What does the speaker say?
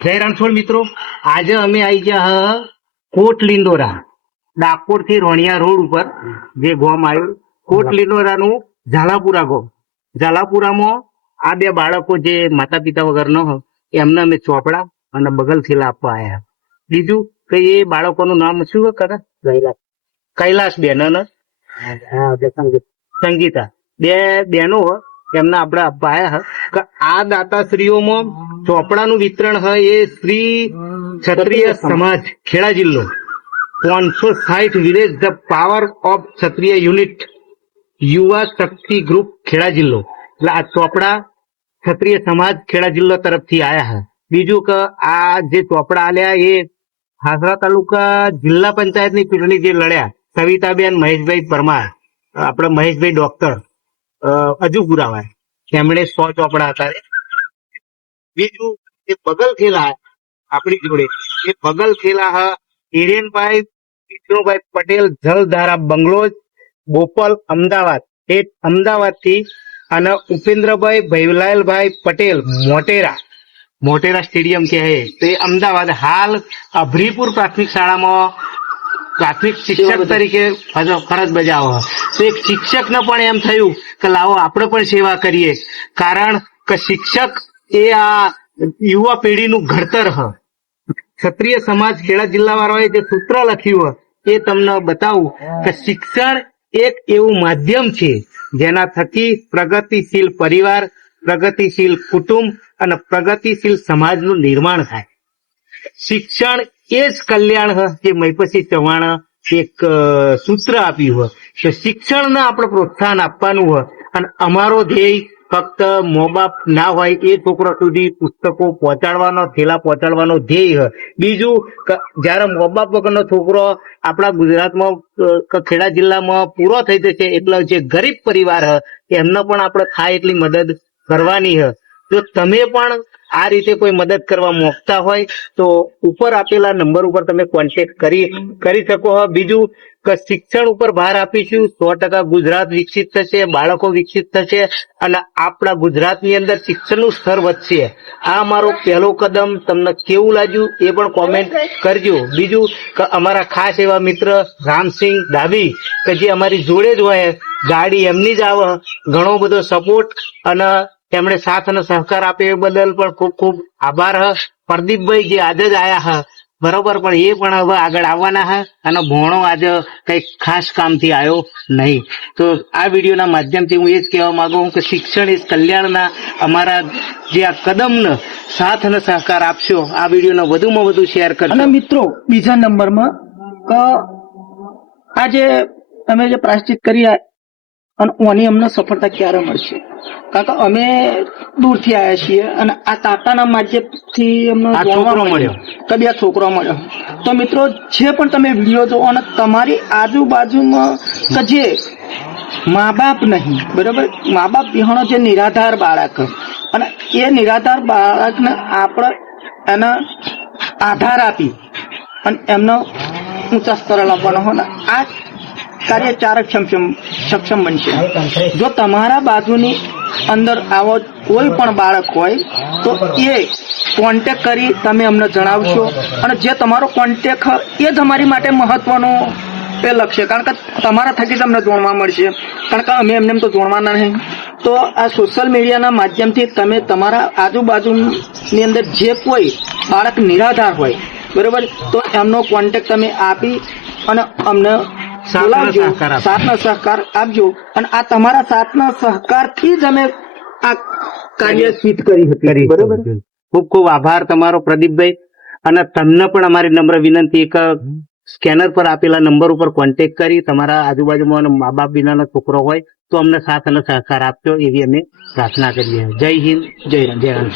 જય રણછોડ મિત્રો, આજે અમે આવી ગયા કોટ લીંડોરા, ડાકોર થી રોણિયા રોડ ઉપર જે ગામ આવ્યું કોટ લીંડોરાનું ઝાલાપુરા ગામ. ઝાલાપુરામાં આ બે બાળકો જે માતા પિતા વગર ન હોય એમને અમે ચોપડા અને બગલ થેલા આપવા આવ્યા. બીજું કે એ બાળકોનું નામ શું કરે? કૈલાસ બેન અને સંગીતા, બે બેનો એમના આપણે આપવા આવ્યા કે આ દાતાશ્રીઓમાં ચોપડાનું વિતરણ હોય એ શ્રી ક્ષત્રિય સમાજ ખેડા જિલ્લો 560 વિલેજ ધ પાવર ઓફ ક્ષત્રિય યુનિટ યુવા શક્તિ ગ્રુપ ખેડા જિલ્લો, એટલે આ ચોપડા ક્ષત્રિય સમાજ ખેડા જિલ્લો તરફથી આયા છે. બીજું કે આ જે ચોપડા આલ્યા એ હાસરા તાલુકા જિલ્લા પંચાયતની ચૂંટણી જે લડ્યા સવિતાબેન મહેશભાઈ પરમાર, આપણે મહેશભાઈ ડોક્ટર હજુ પુરાવા એમણે 100 ચોપડા હતા. બીજું એ બગલ થેલા આપણી જોડે એ બગલ થેલા હા હિરેનભાઈ વિષ્ણુભાઈ પટેલ જલધારા બંગલોજ બોપલ અમદાવાદ, એ અમદાવાદ થી, અને ઉપેન્દ્રભાઈ ભૈલાલભાઈ પટેલ મોટેરા સ્ટેડિયમ કે હે તો એ અમદાવાદ. હાલ અભરીપુર પ્રાથમિક શાળામાં પ્રાથમિક શિક્ષક તરીકે ફરજ બજાવો. તો એક શિક્ષકને પણ એમ થયું કે લાવો આપણે પણ સેવા કરીએ, કારણ કે શિક્ષક એ આ યુવા પેઢીનું ઘડતર હ. ક્ષત્રિય સમાજ ખેડા જિલ્લા વાળાએ જે સૂત્ર લખ્યું એ તમને બતાવું કે શિક્ષણ એક એવું માધ્યમ છે જેના થકી પ્રગતિશીલ પરિવાર, પ્રગતિશીલ કુટુંબ અને પ્રગતિશીલ સમાજનું નિર્માણ થાય. શિક્ષણ એ જ કલ્યાણ હ જે મહિપતસિંહ ચૌહાણ એક સૂત્ર આપ્યું હોય કે શિક્ષણને આપણે પ્રોત્સાહન આપવાનું હોય, અને અમારો ધ્યેય ફક્ત મા બાપ ના હોય એ છોકરા સુધી પુસ્તકો પહોંચાડવાનો, થેલા પહોંચાડવાનો ધ્યેય હ. બીજું જયારે મા બાપ વગરનો છોકરો આપણા ગુજરાતમાં ખેડા જિલ્લામાં પૂરો થઈ જશે એટલે જે ગરીબ પરિવાર હ એમને પણ આપણે થાય એટલી મદદ કરવાની હ. જો તમે પણ આ રીતે કોઈ મદદ કરવા માંગતા હોય તો ઉપર આપેલા નંબર ઉપર તમે કોન્ટેક્ટ કરી શકો છો. બીજું કે શિક્ષણ ઉપર ભાર આપીશું, 100% ગુજરાત વિકસિત થશે, બાળકો વિકસિત થશે અને આપણા ગુજરાતની અંદર શિક્ષણનું સ્તર વધશે. આ મારો પહેલો કદમ તમને કેવું લાગ્યું એ પણ કોમેન્ટ કરજો. બીજું કે અમારા ખાસ એવા મિત્ર રામસિંહ ડાભી કે જે અમારી જોડે જ હોય, ગાડી એમની જ આવે, ઘણો બધો સપોર્ટ અને તેમણે સાથ અને સહકાર આપે એ બદલ પણ ખૂબ ખૂબ આભાર હ. પ્રદીપભાઈ જે આજે જ આયા હ બરોબર, પણ એ પણ હવે આગળ આવવાના હ, અને ભોણો આજે કઈ ખાસ કામથી આવ્યો નહીં. તો આ વિડીયોના માધ્યમથી હું એ જ કહેવા માંગુ કે શિક્ષણ એ કલ્યાણના અમારા જે આ કદમને સાથ અને સહકાર આપશો, આ વિડીયોને વધુમાં વધુ શેર કરજો. અને મિત્રો બીજા નંબરમાં કે આજે અમે જે પ્રાયશ્ચિત કરી અને ઓની અમને સફળતા ક્યારે મળશે, કારણ કે અમે દૂરથી આવ્યા છીએ અને આ તાતાના માધ્યમથી અમને જોવા મળ્યો કદી આ છોકરો મળ્યો. તો મિત્રો જે પણ તમે વિડીયો જો અને તમારી આજુબાજુમાં કે જે મા બાપ નહીં, બરાબર, મા બાપ વિહોણો જે નિરાધાર બાળક, અને એ નિરાધાર બાળકને આપણે એના આધાર આપી અને એમનો ઊંચા સ્તરે લાવવાનો હોય ને આ કાર્ય ચારક સક્ષમ બનશે. જો તમારા બાજુની અંદર આવો કોઈ પણ બાળક હોય તો એ કોન્ટેક્ટ કરી તમે અમને જણાવશો, અને જે તમારો કોન્ટેક્ટ એ જ અમારી માટે મહત્વનો એ લખશે, કારણ કે તમારા થકી જ અમને જોડવા મળશે, કારણ કે અમે એમને તો જોડવાના નહીં. તો આ સોશિયલ મીડિયાના માધ્યમથી તમે તમારા આજુબાજુની અંદર જે કોઈ બાળક નિરાધાર હોય, બરોબર, તો એમનો કોન્ટેક્ટ તમે આપી અને અમને સાથનો સહકાર આપજો. અને આ તમારા સાથના સહકારથી જ અમે આ કાર્ય સિદ્ધ કરી હતી. બરોબર, ખૂબ ખૂબ આભાર તમારો પ્રદીપભાઈ. અને તમને પણ અમારી નમ્ર વિનંતી એક સ્કેનર પર આપેલા નંબર ઉપર કોન્ટેક્ટ કરી તમારા આજુબાજુમાં મા બાપ વિનાનો છોકરો હોય તો અમને સાથ અને સહકાર આપજો એવી અમે પ્રાર્થના કરીએ. જય હિન્દ, જય રામ.